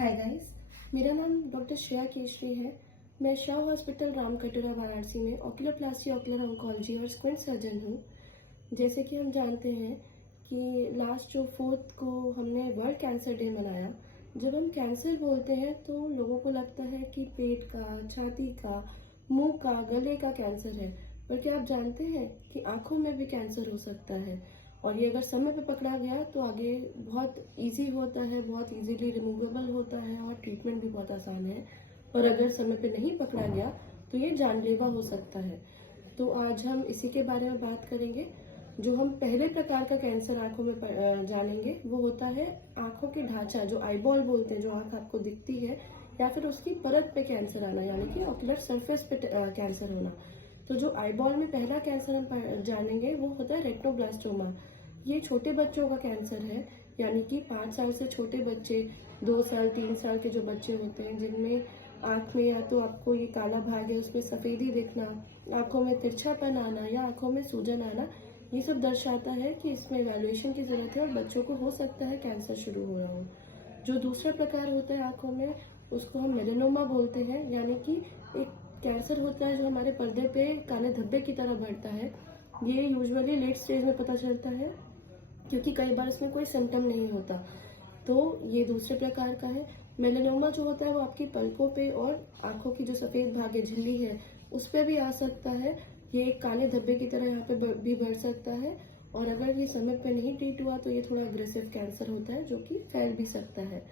Hi guys, मेरा नाम doctor Shreya Keshari है। मैं शाह हॉस्पिटल रामकटोरा वाराणसी में ऑक्यूलोप्लास्टी ऑक्यूलर ऑन्कोलॉजी और स्क्विंट सर्जन हूँ। जैसे कि हम जानते हैं कि लास्ट जो 4th को हमने वर्ल्ड कैंसर डे मनाया। जब हम कैंसर बोलते हैं तो लोगों को लगता है कि पेट का, छाती का, मुंह का, गले का कैंसर है। पर क्या आप जानते हैं कि आंखों में भी कैंसर हो सकता है? और ये अगर समय पे पकड़ा गया तो आगे बहुत इजी होता है, बहुत इजीली रिमूवेबल होता है और ट्रीटमेंट भी बहुत आसान है। और अगर समय पे नहीं पकड़ा गया तो ये जानलेवा हो सकता है। तो आज हम इसी के बारे में बात करेंगे। जो हम पहले प्रकार का कैंसर आंखों में जानेंगे वो होता है आंखों के ढांचा, जो आईबॉल बोलते हैं, जो आंख आपको दिखती है, या फिर उसकी परत पे कैंसर आना, यानी कि ऑक्यूलर सरफेस पे कैंसर होना। तो जो आईबॉल में पहला कैंसर हम जानेंगे वो होता है रेटिनोब्लास्टोमा। ये छोटे बच्चों का कैंसर है, यानी कि 5 साल से छोटे बच्चे, 2 साल 3 साल के जो बच्चे होते हैं, जिनमें आंख में या तो आपको ये काला भाग है उसमें सफेदी दिखना, आंखों में तिरछापन आना या आंखों में सूजन आना, ये सब दर्शाता है कि इसमें इवैल्यूएशन की जरूरत है और बच्चों को हो सकता है कैंसर शुरू हो रहा हो। जो दूसरा प्रकार होता है आंखों में, उसको हम मेलेनोमा बोलते हैं, यानी कि एक कैंसर होता है जो हमारे पर्दे पे काले धब्बे की तरह बढ़ता है। ये यूजुअली लेट स्टेज में पता चलता है, क्योंकि कई बार इसमें कोई सिम्टम नहीं होता। तो ये दूसरे प्रकार का है। मेलेनोमा जो होता है वो आपकी पलकों पे और आंखों की जो सफेद भाग है, झिल्ली है, उस पर भी आ सकता है। ये एक काले धब्बे की तरह यहाँ पे भी बढ़ सकता है। और अगर ये समय पे नहीं ट्रीट हुआ तो ये थोड़ा अग्रेसिव कैंसर होता है, जो कि फैल भी सकता है।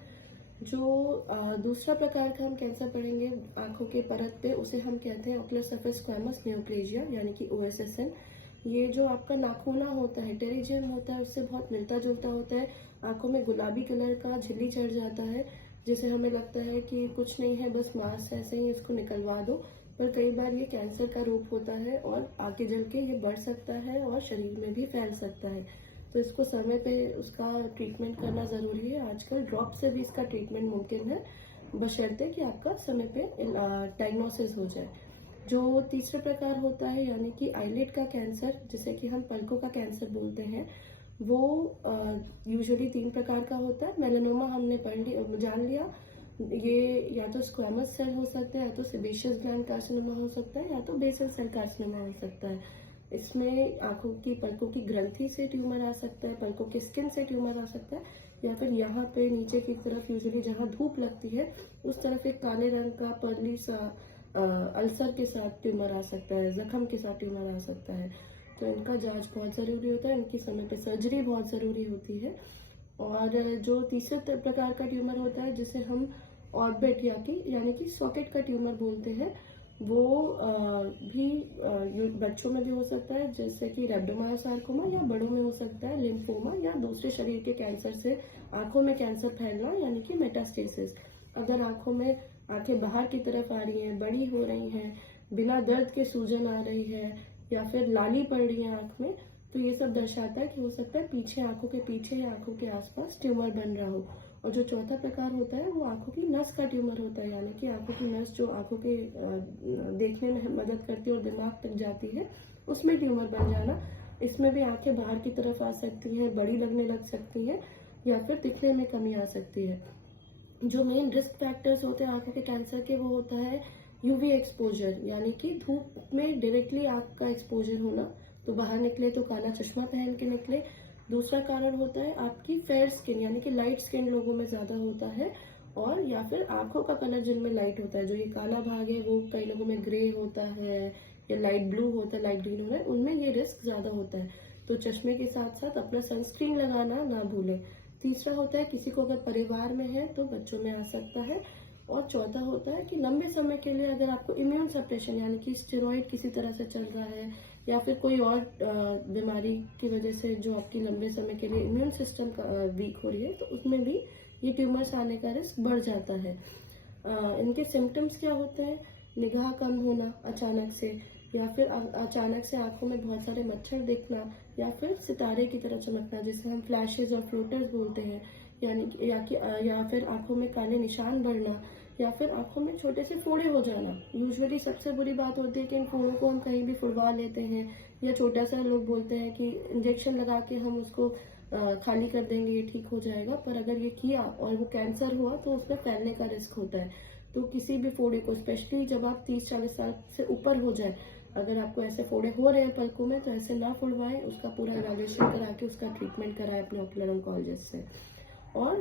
जो दूसरा प्रकार का हम कैंसर पढ़ेंगे आंखों के परत पे, उसे हम कहते हैं ऑक्यूलर सरफेस स्क्वैमस नियोप्लेजिया, यानी कि OSSN। ये जो आपका नाखूना होता है, टेरिजियम होता है, उससे बहुत मिलता जुलता होता है। आंखों में गुलाबी कलर का झिल्ली चढ़ जाता है, जिसे हमें लगता है कि कुछ नहीं है, बस मांस है, ऐसे ही इसको निकलवा दो। पर कई बार ये कैंसर का रूप होता है और आगे चल के ये बढ़ सकता है और शरीर में भी फैल सकता है। तो इसको समय पे उसका ट्रीटमेंट करना ज़रूरी है। आजकल ड्रॉप से भी इसका ट्रीटमेंट मुमकिन है, बशर्ते कि आपका समय पे डायग्नोसिस हो जाए। जो तीसरा प्रकार होता है, यानी कि आईलिड का कैंसर, जिसे कि हम पलकों का कैंसर बोलते हैं, वो यूजुअली 3 प्रकार का होता है। मेलानोमा हमने जान लिया। ये या तो स्क्वैमस सेल हो सकता है, या तो सेबेशियस ग्लैंड कार्सिनोमा हो सकता है, या तो बेसल सेल कार्सिनोमा हो सकता है। इसमें आंखों की पलकों की ग्रंथि से ट्यूमर आ सकता है, पलकों के स्किन से ट्यूमर आ सकता है, या फिर यहाँ पे नीचे की तरफ, यूजुअली जहाँ धूप लगती है उस तरफ एक काले रंग का पर्ली सा अल्सर के साथ ट्यूमर आ सकता है, जख्म के साथ ट्यूमर आ सकता है। तो इनका जांच बहुत ज़रूरी होता है, इनकी समय पे सर्जरी बहुत ज़रूरी होती है। और जो तीसरे प्रकार का ट्यूमर होता है, जिसे हम ऑर्बिट यानी कि सॉकेट का ट्यूमर बोलते हैं, वो भी बच्चों में भी हो सकता है, जैसे कि रेब्डोमायोसार्कोमा, या बड़ों में हो सकता है लिम्फोमा, या दूसरे शरीर के कैंसर से आंखों में कैंसर फैलना, यानी कि मेटास्टेसिस। अगर आंखों में आंखें बाहर की तरफ आ रही हैं, बड़ी हो रही हैं, बिना दर्द के सूजन आ रही है, या फिर लाली पड़ रही है आंख में, तो ये सब दर्शाता है कि हो सकता है पीछे, आंखों के पीछे या आंखों के आसपास ट्यूमर बन रहा हो। और जो चौथा प्रकार होता है वो आंखों की नस का ट्यूमर होता है, यानी कि आंखों की नस जो आंखों के देखने में मदद करती है और दिमाग तक जाती है, उसमें ट्यूमर बन जाना। इसमें भी आंखें बाहर की तरफ आ सकती हैं, बड़ी लगने लग सकती हैं, या फिर दिखने में कमी आ सकती है। जो मेन रिस्क फैक्टर्स होते हैं आंखों के कैंसर के, वो होता है यूवी एक्सपोजर, यानी कि धूप में डायरेक्टली आंख का एक्सपोजर होना। तो बाहर निकले तो काला चश्मा पहन के निकले। दूसरा कारण होता है आपकी फेयर स्किन, यानी कि लाइट स्किन लोगों में ज्यादा होता है। और या फिर आंखों का कलर जिनमें लाइट होता है, जो ये काला भाग है वो कई लोगों में ग्रे होता है, या लाइट ब्लू होता है, लाइट ग्रीन होता है, उनमें ये रिस्क ज्यादा होता है। तो चश्मे के साथ साथ अपना सनस्क्रीन लगाना ना भूलें। तीसरा होता है किसी को अगर परिवार में है तो बच्चों में आ सकता है। और चौथा होता है कि लंबे समय के लिए अगर आपको इम्यून सप्रेशन, यानी कि स्टेरॉइड किसी तरह से चल रहा है, या फिर कोई और बीमारी की वजह से जो आपकी लंबे समय के लिए इम्यून सिस्टम वीक हो रही है, तो उसमें भी ये ट्यूमर्स आने का रिस्क बढ़ जाता है। इनके सिम्टम्स क्या होते हैं? निगाह कम होना अचानक से, या फिर अचानक से आंखों में बहुत सारे मच्छर दिखना, या फिर सितारे की तरह चमकना, जिसे हम फ्लैशेज और फ्लोटर्स बोलते हैं, यानी या फिर आंखों में काले निशान बढ़ना, या फिर आंखों में छोटे से फोड़े हो जाना। यूजुअली सबसे बुरी बात होती है कि इन फोड़ों को हम कहीं भी फुड़वा लेते हैं, या छोटा सा लोग बोलते हैं कि इंजेक्शन लगा के हम उसको खाली कर देंगे ये ठीक हो जाएगा, पर अगर ये किया और वो कैंसर हुआ तो उसमें फैलने का रिस्क होता है। तो किसी भी फोड़े को, स्पेशली जब आप 30-40 साल से ऊपर हो जाए, अगर आपको ऐसे फोड़े हो रहे हैं पलकों में, तो ऐसे ना फुड़वाएं, उसका पूरा इवैल्यूएशन करा के उसका ट्रीटमेंट कराएं अपने ऑकुलर ऑन्कोलॉजिस्ट से। और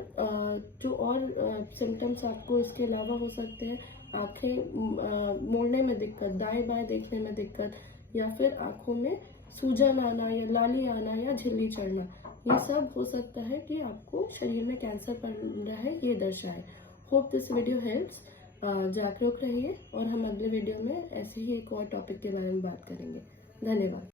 जो और सिम्टम्स आपको इसके अलावा हो सकते हैं, आंखें मोड़ने में दिक्कत, दाएं बाएं देखने में दिक्कत, या फिर आंखों में सूजन आना या लाली आना या झिल्ली चढ़ना, ये सब हो सकता है कि आपको शरीर में कैंसर पड़ रहा है, ये दर्शाए। Hope this video helps. जागरूक रहिए और हम अगले वीडियो में ऐसे ही एक और टॉपिक के बारे में बात करेंगे। धन्यवाद।